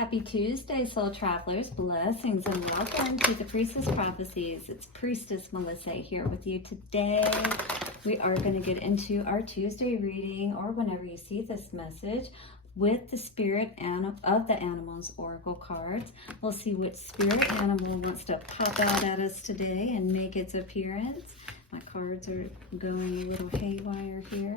Happy Tuesday, soul travelers. Blessings and welcome to the Priestess Prophecies. It's Priestess Melissae here with you today. We are going to get into our Tuesday reading, or whenever you see this message, with the spirit of the animals oracle cards. We'll see which spirit animal wants to pop out at us today and make its appearance. My cards are going a little haywire here.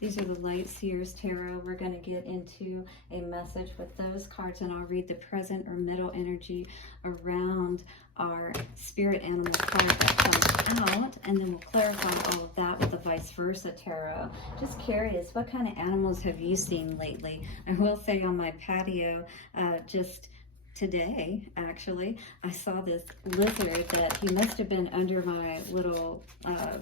These are the Light Seers Tarot. We're going to get into a message with those cards, and I'll read the present or middle energy around our spirit animal card that comes out, and then we'll clarify all of that with the vice versa tarot. Just curious, what kind of animals have you seen lately? I will say on my patio, just today, actually, I saw this lizard that he must have been under my little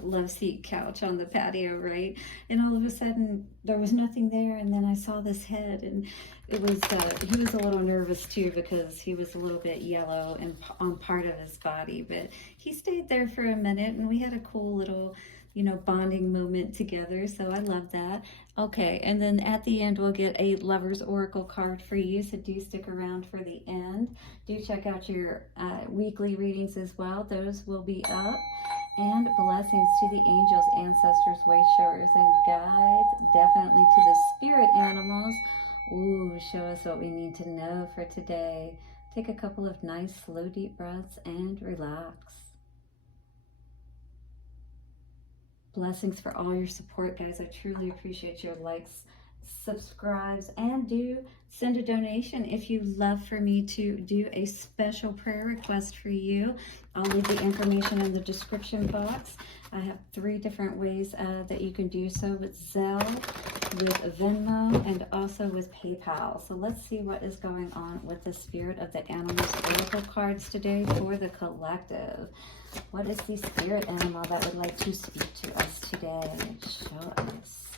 love seat couch on the patio, right? And all of a sudden, there was nothing there, and then I saw this head, and it was, he was a little nervous too because he was a little bit yellow and on part of his body, but he stayed there for a minute, and we had a cool little, you know, bonding moment together. So I love that. Okay, and then at the end we'll get a Lover's Oracle card for you, so do stick around for the end. Do check out your weekly readings as well. Those will be up. And blessings to the angels, ancestors, way showers, and guides. Definitely to the spirit animals. Ooh, show us what we need to know for today. Take a couple of nice, slow, deep breaths and relax. Blessings for all your support, guys. I truly appreciate your likes, subscribes, and do send a donation if you love for me to do a special prayer request for you. I'll leave the information in the description box. I have 3 different ways that you can do so, with Zelle, with Venmo, and also with PayPal. So let's see what is going on with the spirit of the animals oracle cards today for the collective. What is the spirit animal that would like to speak to us today? Show us.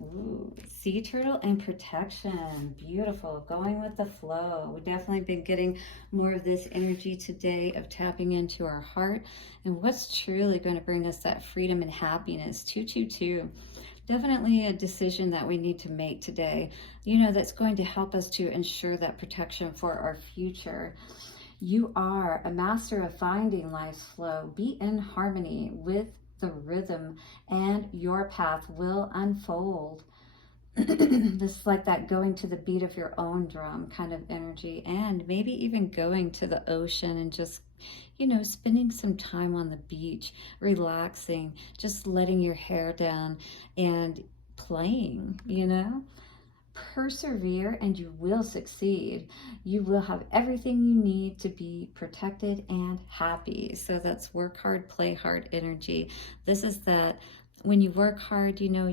Ooh, sea turtle and protection. Beautiful. Going with the flow. We've definitely been getting more of this energy today of tapping into our heart and what's truly going to bring us that freedom and happiness. 222. Definitely a decision that we need to make today, you know, that's going to help us to ensure that protection for our future. You are a master of finding life's flow. Be in harmony with the rhythm and your path will unfold. This is like that going to the beat of your own drum kind of energy, and maybe even going to the ocean and just, you know, spending some time on the beach, relaxing, just letting your hair down and playing, you know. Persevere and you will succeed. You will have everything you need to be protected and happy. So that's work hard, play hard energy. This is that when you work hard, you know,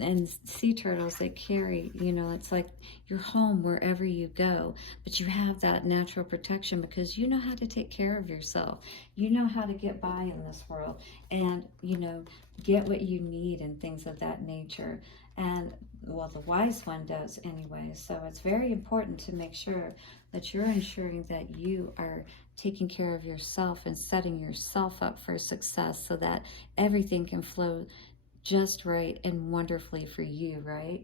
and sea turtles, they carry, you know, it's like you're home wherever you go, but you have that natural protection because you know how to take care of yourself. You know how to get by in this world and, you know, get what you need and things of that nature. And well, the wise one does anyway. So it's very important to make sure that you're ensuring that you are taking care of yourself and setting yourself up for success so that everything can flow just right and wonderfully for you, right?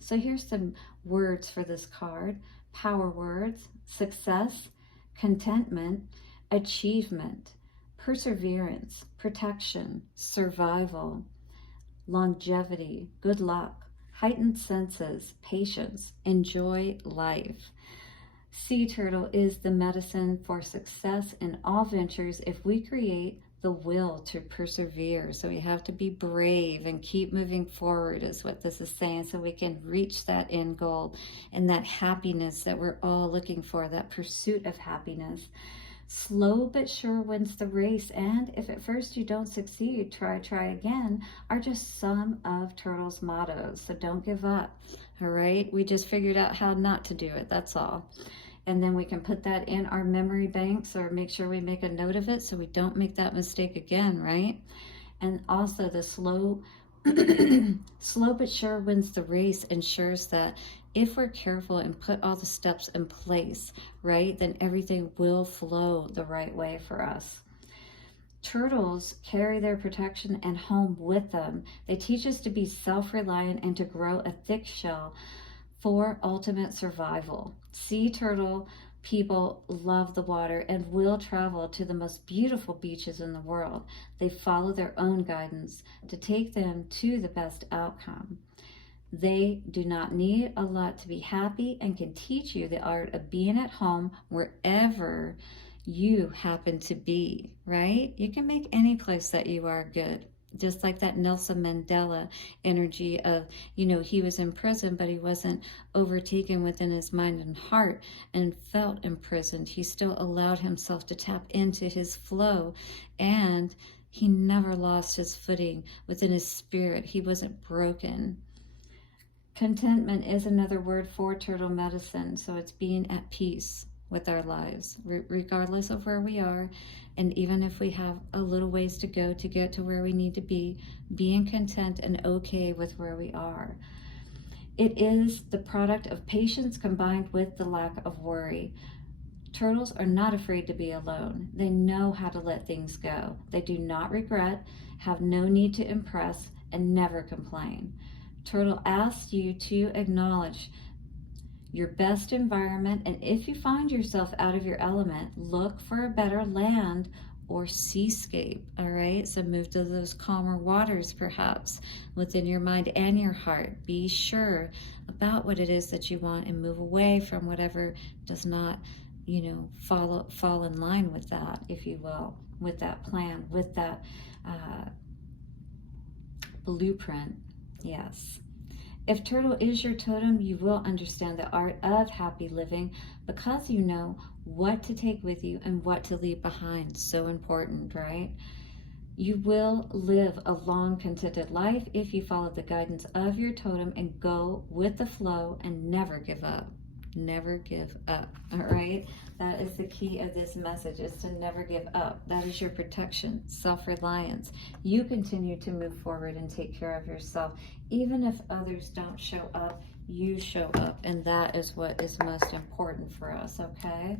So here's some words for this card. Power words: success, contentment, achievement, perseverance, protection, survival, longevity, good luck, heightened senses, patience, enjoy life. Sea turtle is the medicine for success in all ventures if we create the will to persevere. So we have to be brave and keep moving forward is what this is saying, so we can reach that end goal and that happiness that we're all looking for, that pursuit of happiness. Slow but sure wins the race, and if at first you don't succeed, try again, are just some of Turtle's mottos. So don't give up, all right? We just figured out how not to do it, that's all. And then we can put that in our memory banks or make sure we make a note of it so we don't make that mistake again, right? And also the slow but sure wins the race ensures that if we're careful and put all the steps in place, right, then everything will flow the right way for us. Turtles carry their protection and home with them. They teach us to be self-reliant and to grow a thick shell for ultimate survival. Sea turtle people love the water and will travel to the most beautiful beaches in the world. They follow their own guidance to take them to the best outcome. They do not need a lot to be happy and can teach you the art of being at home wherever you happen to be, right? You can make any place that you are good. Just like that Nelson Mandela energy of, he was in prison, but he wasn't overtaken within his mind and heart and felt imprisoned. He still allowed himself to tap into his flow, and he never lost his footing within his spirit. He wasn't broken. Contentment is another word for turtle medicine. So it's being at peace with our lives, regardless of where we are. And even if we have a little ways to go to get to where we need to be, being content and okay with where we are. It is the product of patience combined with the lack of worry. Turtles are not afraid to be alone. They know how to let things go. They do not regret, have no need to impress, and never complain. Turtle asks you to acknowledge your best environment, and if you find yourself out of your element, look for a better land or seascape, all right? So move to those calmer waters, perhaps, within your mind and your heart. Be sure about what it is that you want and move away from whatever does not, fall in line with that, if you will, with that plan, with that blueprint. Yes. If turtle is your totem, you will understand the art of happy living because you know what to take with you and what to leave behind. So important, right? You will live a long, contented life if you follow the guidance of your totem and go with the flow and never give up. Never give up, all right? That is the key of this message, is to never give up. That is your protection, self-reliance. You continue to move forward and take care of yourself. Even if others don't show up, you show up, and that is what is most important for us, okay?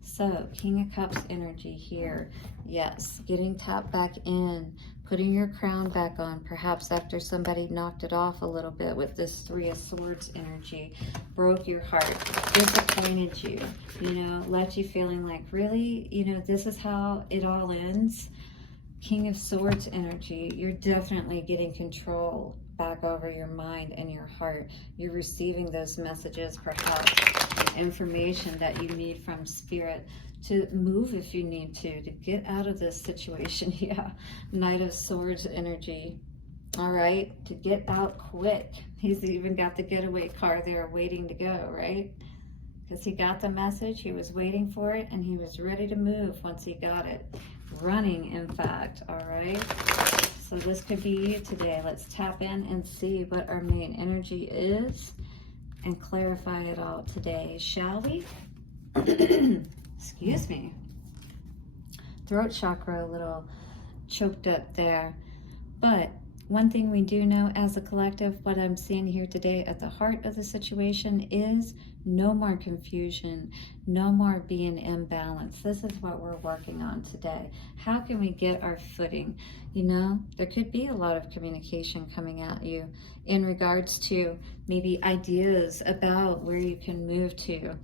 So, King of Cups energy here. Yes, getting tapped back in, putting your crown back on, perhaps after somebody knocked it off a little bit with this Three of Swords energy, broke your heart, disappointed you, left you feeling like, really, this is how it all ends. King of Swords energy, you're definitely getting control back over your mind and your heart. You're receiving those messages, perhaps information that you need from spirit to move if you need to get out of this situation. Yeah, Knight of Swords energy. All right, to get out quick. He's even got the getaway car there waiting to go, right? Because he got the message, he was waiting for it, and he was ready to move once he got it. Running, in fact, all right? So this could be you today. Let's tap in and see what our main energy is and clarify it all today, shall we? Excuse me. Throat chakra a little choked up there. But one thing we do know as a collective, what I'm seeing here today at the heart of the situation is no more confusion, no more being imbalanced. This is what we're working on today. How can we get our footing? There could be a lot of communication coming at you in regards to maybe ideas about where you can move to.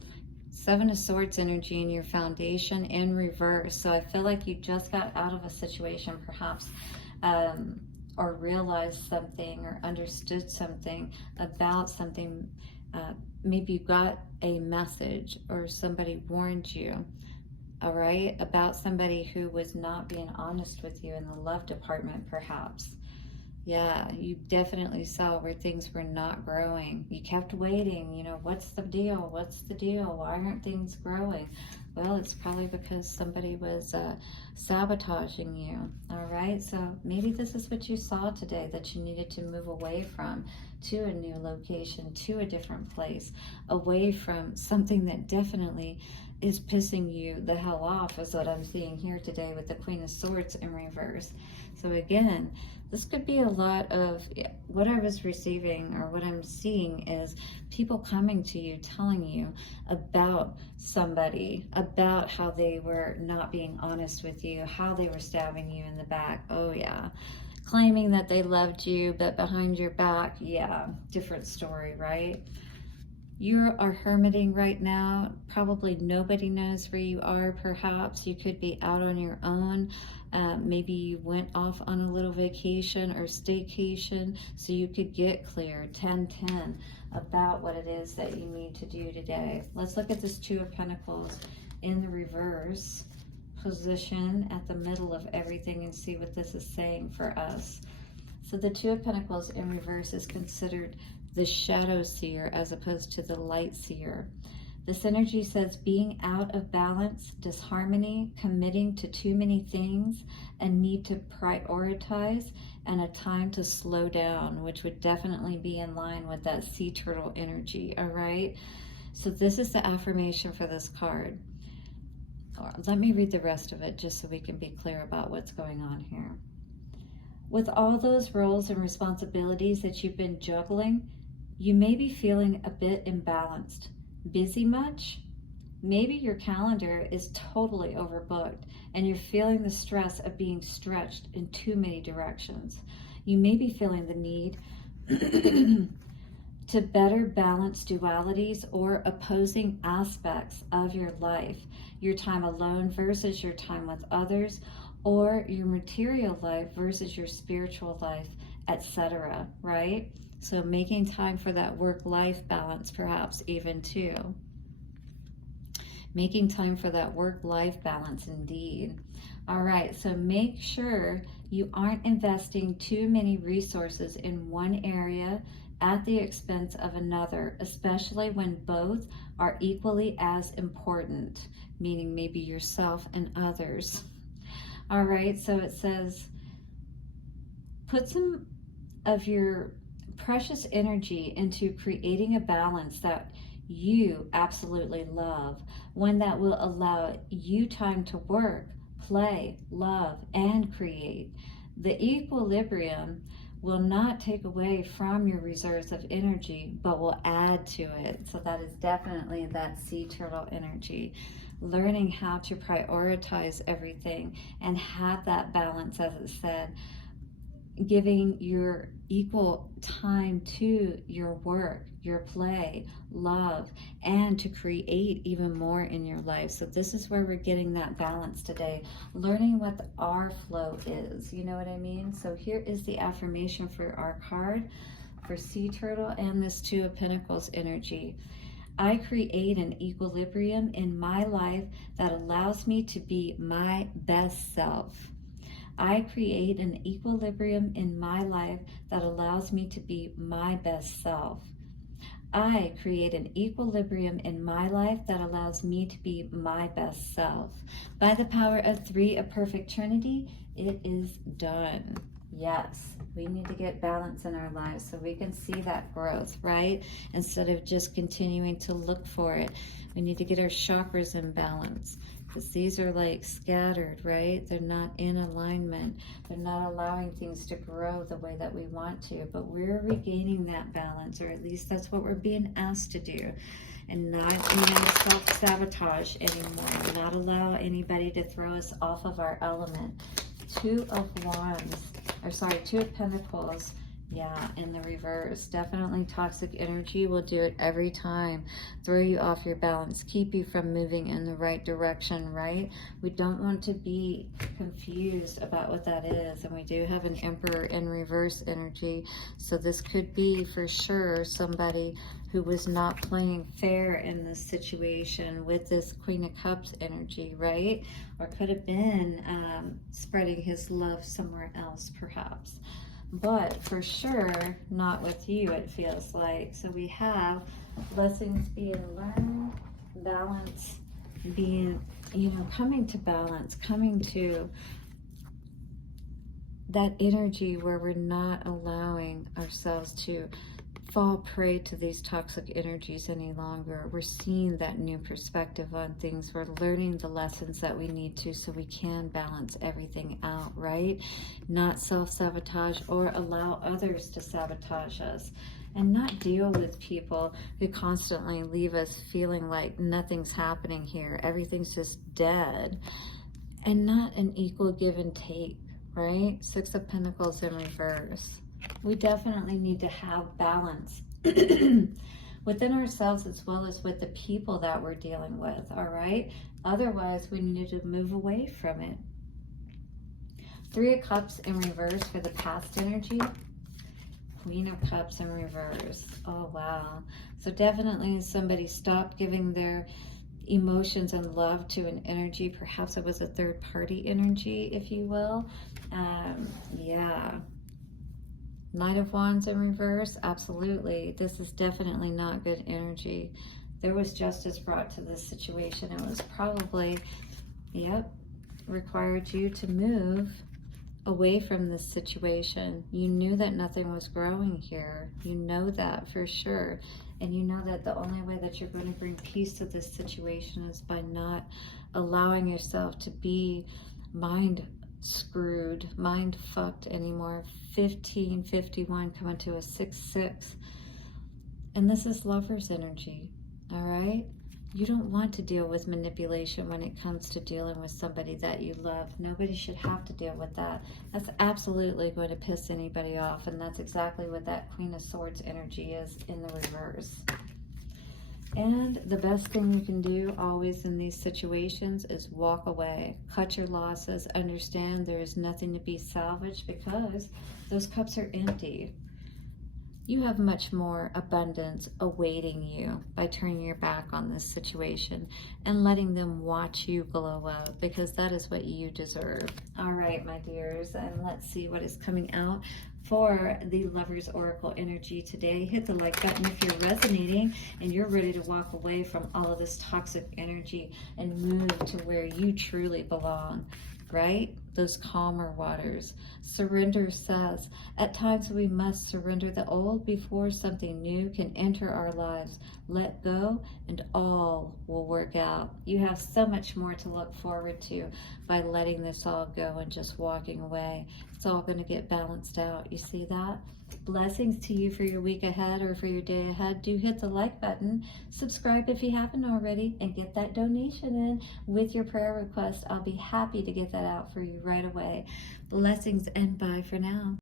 Seven of Swords energy in your foundation in reverse. So I feel like you just got out of a situation, perhaps, or realized something or understood something about something. Maybe you got a message or somebody warned you, all right, about somebody who was not being honest with you in the love department, perhaps. Yeah, you definitely saw where things were not growing. You kept waiting, what's the deal? What's the deal? Why aren't things growing? Well, it's probably because somebody was sabotaging you, all right? So maybe this is what you saw today that you needed to move away from, to a new location, to a different place, away from something that definitely is pissing you the hell off, is what I'm seeing here today with the Queen of Swords in reverse. So again, this could be a lot of what I was receiving, or what I'm seeing is people coming to you, telling you about somebody, about how they were not being honest with you, how they were stabbing you in the back. Oh yeah. Claiming that they loved you, but behind your back, yeah, different story, right? You are hermiting right now. Probably nobody knows where you are. Perhaps you could be out on your own. Maybe you went off on a little vacation or staycation so you could get clear. 10-10 about what it is that you need to do today. Let's look at this Two of Pentacles in the reverse position at the middle of everything and see what this is saying for us. So the Two of Pentacles in reverse is considered the shadow seer as opposed to the light seer. This energy says being out of balance, disharmony, committing to too many things, a need to prioritize, and a time to slow down, which would definitely be in line with that sea turtle energy, all right? So this is the affirmation for this card. Let me read the rest of it just so we can be clear about what's going on here. With all those roles and responsibilities that you've been juggling, you may be feeling a bit imbalanced. Busy much? Maybe your calendar is totally overbooked and you're feeling the stress of being stretched in too many directions. You may be feeling the need to better balance dualities or opposing aspects of your life, your time alone versus your time with others, or your material life versus your spiritual life, etc., right? So making time for that work-life balance, perhaps even too. Making time for that work-life balance indeed. All right, so make sure you aren't investing too many resources in one area at the expense of another, especially when both are equally as important, meaning maybe yourself and others. All right, so it says, put some of your precious energy into creating a balance that you absolutely love, one that will allow you time to work, play, love, and create. The equilibrium will not take away from your reserves of energy, but will add to it. So that is definitely that sea turtle energy. Learning how to prioritize everything and have that balance, as it said, giving your equal time to your work, your play, love, and to create even more in your life. So this is where we're getting that balance today, learning what our flow is, you know what I mean? So here is the affirmation for our card for Sea Turtle and this Two of Pentacles energy. I create an equilibrium in my life that allows me to be my best self. I create an equilibrium in my life that allows me to be my best self. I create an equilibrium in my life that allows me to be my best self. By the power of 3, a perfect trinity, it is done. Yes, we need to get balance in our lives so we can see that growth, right? Instead of just continuing to look for it. We need to get our chakras in balance, because these are like scattered, right? They're not in alignment. They're not allowing things to grow the way that we want to, but we're regaining that balance, or at least that's what we're being asked to do, and not, self-sabotage anymore, not allow anybody to throw us off of our element. Two of Pentacles, yeah, in the reverse. Definitely toxic energy will do it every time. Throw you off your balance, keep you from moving in the right direction, right? We don't want to be confused about what that is. And we do have an Emperor in reverse energy. So this could be for sure somebody who was not playing fair in this situation with this Queen of Cups energy, right? Or could have been spreading his love somewhere else, perhaps. But for sure, not with you, it feels like. So we have blessings being learned, balance being, coming to balance, coming to that energy where we're not allowing ourselves to fall prey to these toxic energies any longer. We're seeing that new perspective on things. We're learning the lessons that we need to so we can balance everything out, right? Not self-sabotage or allow others to sabotage us, and not deal with people who constantly leave us feeling like nothing's happening here. Everything's just dead, and not an equal give and take, right? 6 of Pentacles in reverse. We definitely need to have balance within ourselves as well as with the people that we're dealing with, all right? Otherwise, we need to move away from it. Three of Cups in reverse for the past energy. Queen of Cups in reverse. Oh, wow. So definitely somebody stopped giving their emotions and love to an energy. Perhaps it was a third party energy, if you will. Yeah. Knight of Wands in reverse. Absolutely. This is definitely not good energy. There was justice brought to this situation. It was probably, yep, required you to move away from this situation. You knew that nothing was growing here. You know that for sure. And you know that the only way that you're going to bring peace to this situation is by not allowing yourself to be mind screwed, mind fucked anymore. 1551 coming to a 6-6. And this is Lover's energy, all right? You don't want to deal with manipulation when it comes to dealing with somebody that you love. Nobody should have to deal with that. That's absolutely going to piss anybody off, and that's exactly what that Queen of Swords energy is in the reverse. And the best thing you can do always in these situations is walk away. Cut your losses. Understand there is nothing to be salvaged because those cups are empty. You have much more abundance awaiting you by turning your back on this situation and letting them watch you glow up, because that is what you deserve. All right, my dears, and let's see what is coming out for the Lover's Oracle energy today. Hit the like button if you're resonating and you're ready to walk away from all of this toxic energy and move to where you truly belong, right? Those calmer waters. Surrender says, at times we must surrender the old before something new can enter our lives. Let go and all will work out. You have so much more to look forward to by letting this all go and just walking away. It's all going to get balanced out. You see that? Blessings to you for your week ahead or for your day ahead. Do hit the like button, subscribe if you haven't already, and get that donation in with your prayer request. I'll be happy to get that out for you right away. Blessings and bye for now.